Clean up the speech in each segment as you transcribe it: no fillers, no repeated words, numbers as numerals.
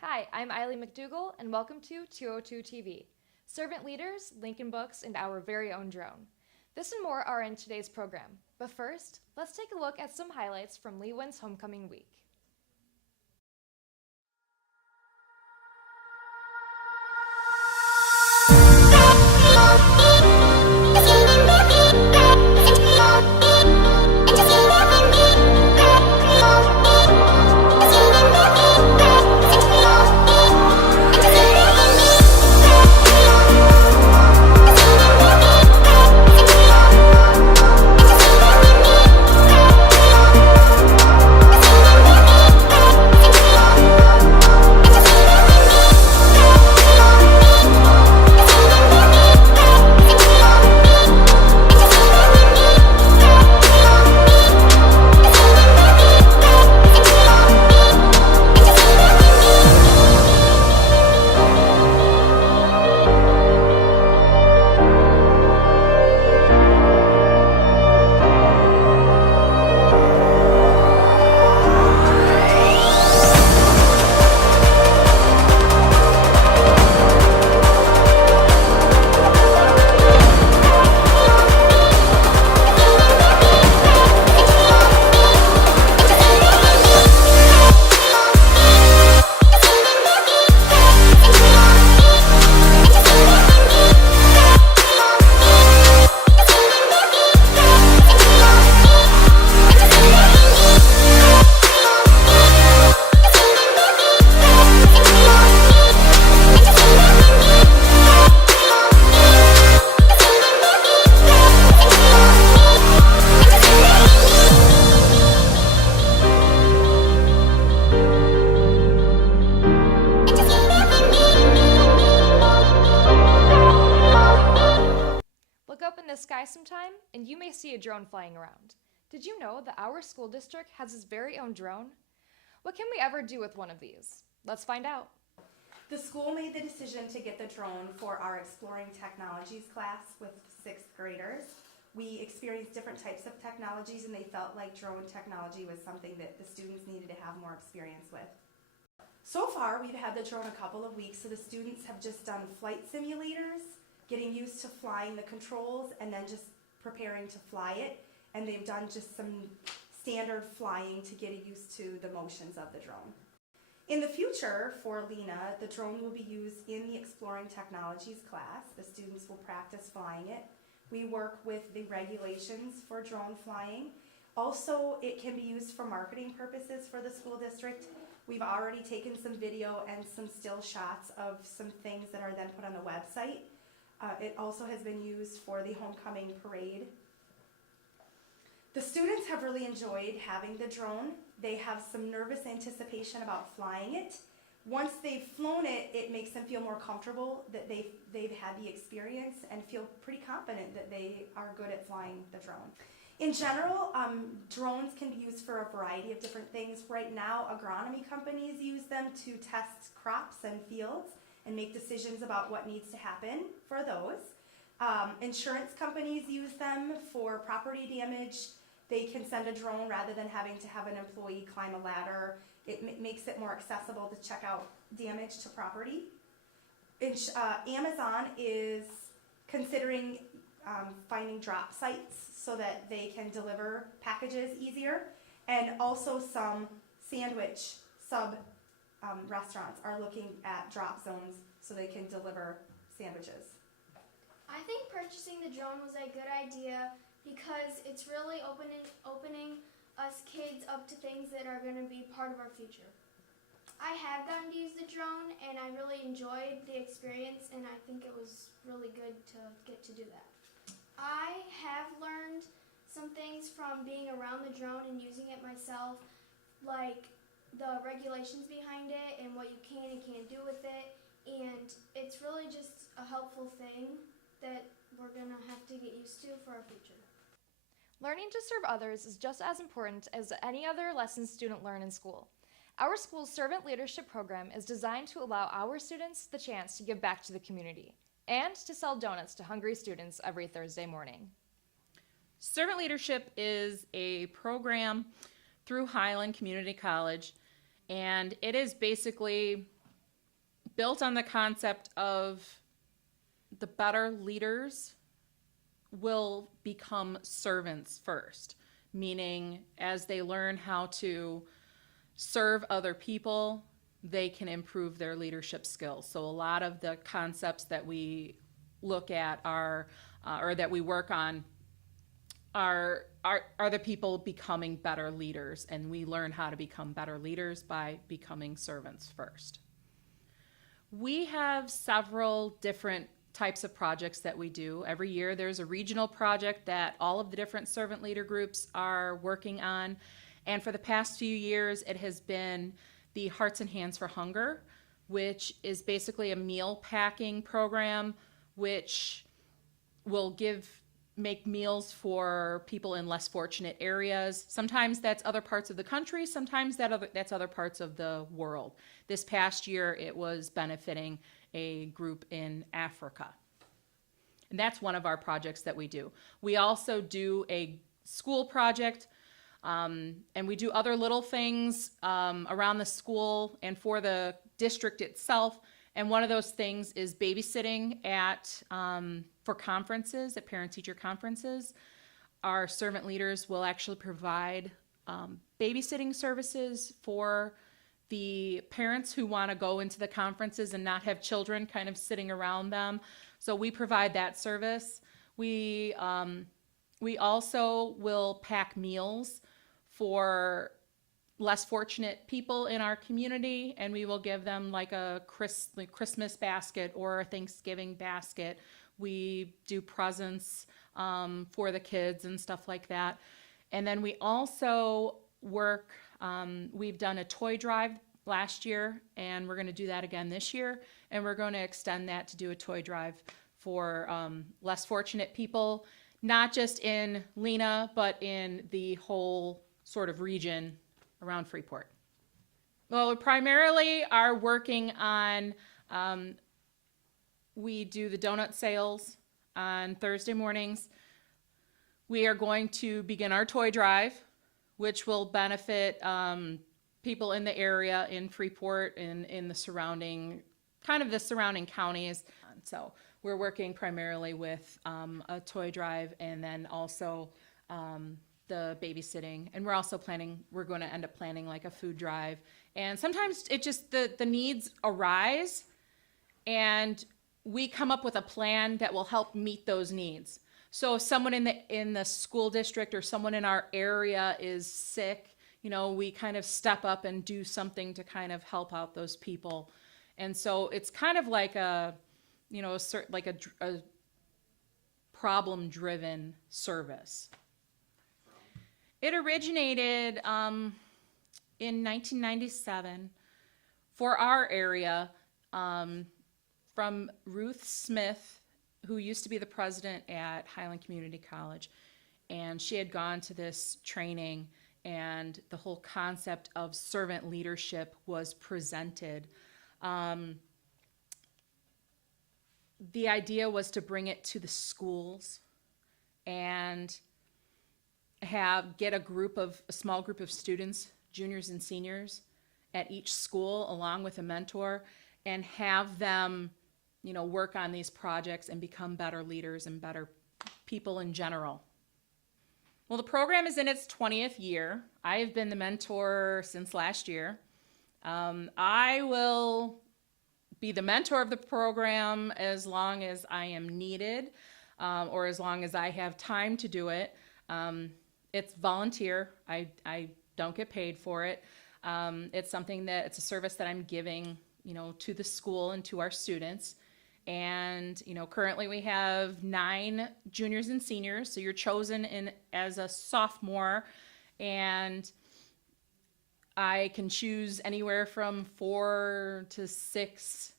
Hi, I'm Eileen McDougall, and welcome to 202 TV. Servant leaders, Lincoln Books, and our very own drone. This and more are in today's program. But first, let's take a look at some highlights from Leewin's Homecoming Week. Look up in the sky sometime, and you may see a drone flying around. Did you know that our school district has its very own drone? What can we ever do with one of these? Let's find out. The school made the decision to get the drone for our Exploring Technologies class with sixth graders. We experienced different types of technologies, and they felt like drone technology was something that the students needed to have more experience with. So far, we've had the drone a couple of weeks, so the students have just done flight simulators, getting used to flying the controls, and then just preparing to fly it. And they've done just some standard flying to get used to the motions of the drone. In the future, for Lena, the drone will be used in the Exploring Technologies class. The students will practice flying it. We work with the regulations for drone flying. Also, it can be used for marketing purposes for the school district. We've already taken some video and some still shots of some things that are then put on the website. It also has been used for the homecoming parade. The students have really enjoyed having the drone. They have some nervous anticipation about flying it. Once they've flown it, it makes them feel more comfortable that they've had the experience and feel pretty confident that they are good at flying the drone. In general, drones can be used for a variety of different things. Right now, agronomy companies use them to test crops and fields and make decisions about what needs to happen for those. Insurance companies use them for property damage. They can send a drone rather than having to have an employee climb a ladder. It makes it more accessible to check out damage to property. Amazon is considering finding drop sites so that they can deliver packages easier. And also some sandwich restaurants are looking at drop zones so they can deliver sandwiches. I think purchasing the drone was a good idea because it's really opening us kids up to things that are going to be part of our future. I have gotten to use the drone and I really enjoyed the experience, and I think it was really good to get to do that. I have learned some things from being around the drone and using it myself, like the regulations behind it and what you can and can't do with it, and it's really just a helpful thing that we're going to have to get used to for our future. Learning to serve others is just as important as any other lessons students learn in school. Our school's Servant Leadership Program is designed to allow our students the chance to give back to the community and to sell donuts to hungry students every Thursday morning. Servant Leadership is a program through Highland Community College, and it is basically built on the concept of the better leaders will become servants first, meaning as they learn how to serve other people, they can improve their leadership skills. So a lot of the concepts that we look at are, or that we work on, are the people becoming better leaders, and we learn how to become better leaders by becoming servants first. We have several different types of projects that we do. Every year there's a regional project that all of the different servant leader groups are working on. And for the past few years, it has been the Hearts and Hands for Hunger, which is basically a meal packing program which will make meals for people in less fortunate areas. Sometimes that's other parts of the country, sometimes that's other parts of the world. This past year, it was benefiting a group in Africa. And that's one of our projects that we do. We also do a school project, and we do other little things around the school and for the district itself. And one of those things is babysitting for conferences, at parent-teacher conferences. Our servant leaders will actually provide babysitting services for the parents who want to go into the conferences and not have children kind of sitting around them. So we provide that service. We also will pack meals for less fortunate people in our community, and we will give them like a Christmas basket or a Thanksgiving basket. We do presents for the kids and stuff like that. And then we also work, we've done a toy drive last year, and we're going to do that again this year, and we're going to extend that to do a toy drive for less fortunate people, not just in Lena, but in the whole sort of region around Freeport. Well, we primarily are working on, we do the donut sales on Thursday mornings. We are going to begin our toy drive, which will benefit people in the area in Freeport and in the surrounding counties. So we're working primarily with a toy drive, and then also the babysitting, and we're going to end up planning like a food drive. And sometimes it just, the needs arise, and we come up with a plan that will help meet those needs. So if someone in the school district or someone in our area is sick, we kind of step up and do something to kind of help out those people. And so it's kind of like a problem-driven service. It originated in 1997 for our area from Ruth Smith, who used to be the president at Highland Community College. And she had gone to this training, and the whole concept of servant leadership was presented. The idea was to bring it to the schools and get a small group of students, juniors and seniors, at each school along with a mentor, and have them, work on these projects and become better leaders and better people in general. Well, the program is in its 20th year. I have been the mentor since last year. I will be the mentor of the program as long as I am needed, or as long as I have time to do it. It's volunteer. I don't get paid for it. It's a service that I'm giving, to the school and to our students. And, currently we have 9 juniors and seniors. So you're chosen as a sophomore, and I can choose anywhere from 4 to 6,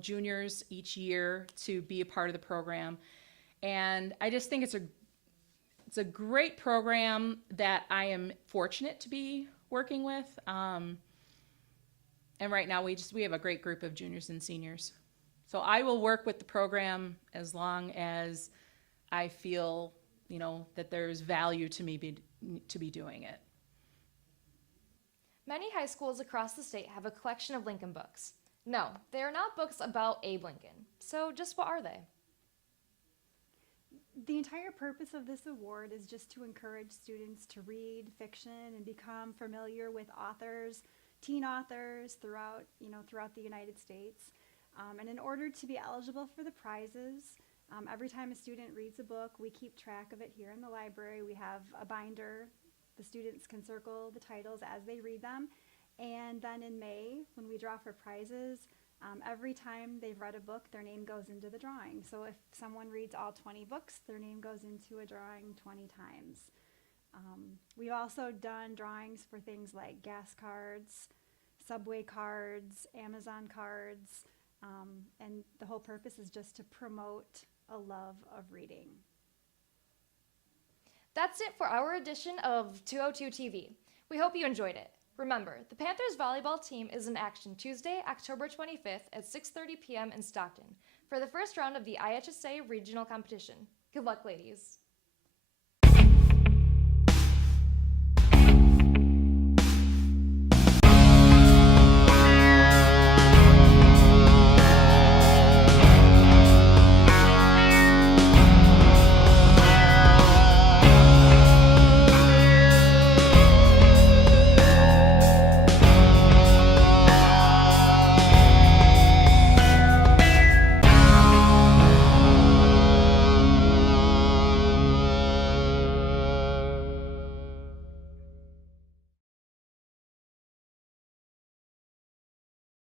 juniors each year to be a part of the program. And I just think it's a great program that I am fortunate to be working with. And right now we have a great group of juniors and seniors. So I will work with the program as long as I feel, that there's value to me to be doing it. Many high schools across the state have a collection of Lincoln books. No, they are not books about Abe Lincoln. So, just what are they? The entire purpose of this award is just to encourage students to read fiction and become familiar with authors, teen authors throughout the United States. And in order to be eligible for the prizes, every time a student reads a book, we keep track of it here in the library. We have a binder. The students can circle the titles as they read them. And then in May, when we draw for prizes, every time they've read a book, their name goes into the drawing. So if someone reads all 20 books, their name goes into a drawing 20 times. We've also done drawings for things like gas cards, subway cards, Amazon cards, and the whole purpose is just to promote a love of reading. That's it for our edition of 202 TV. We hope you enjoyed it. Remember, the Panthers volleyball team is in action Tuesday, October 25th at 6:30 p.m. in Stockton for the first round of the IHSA regional competition. Good luck, ladies.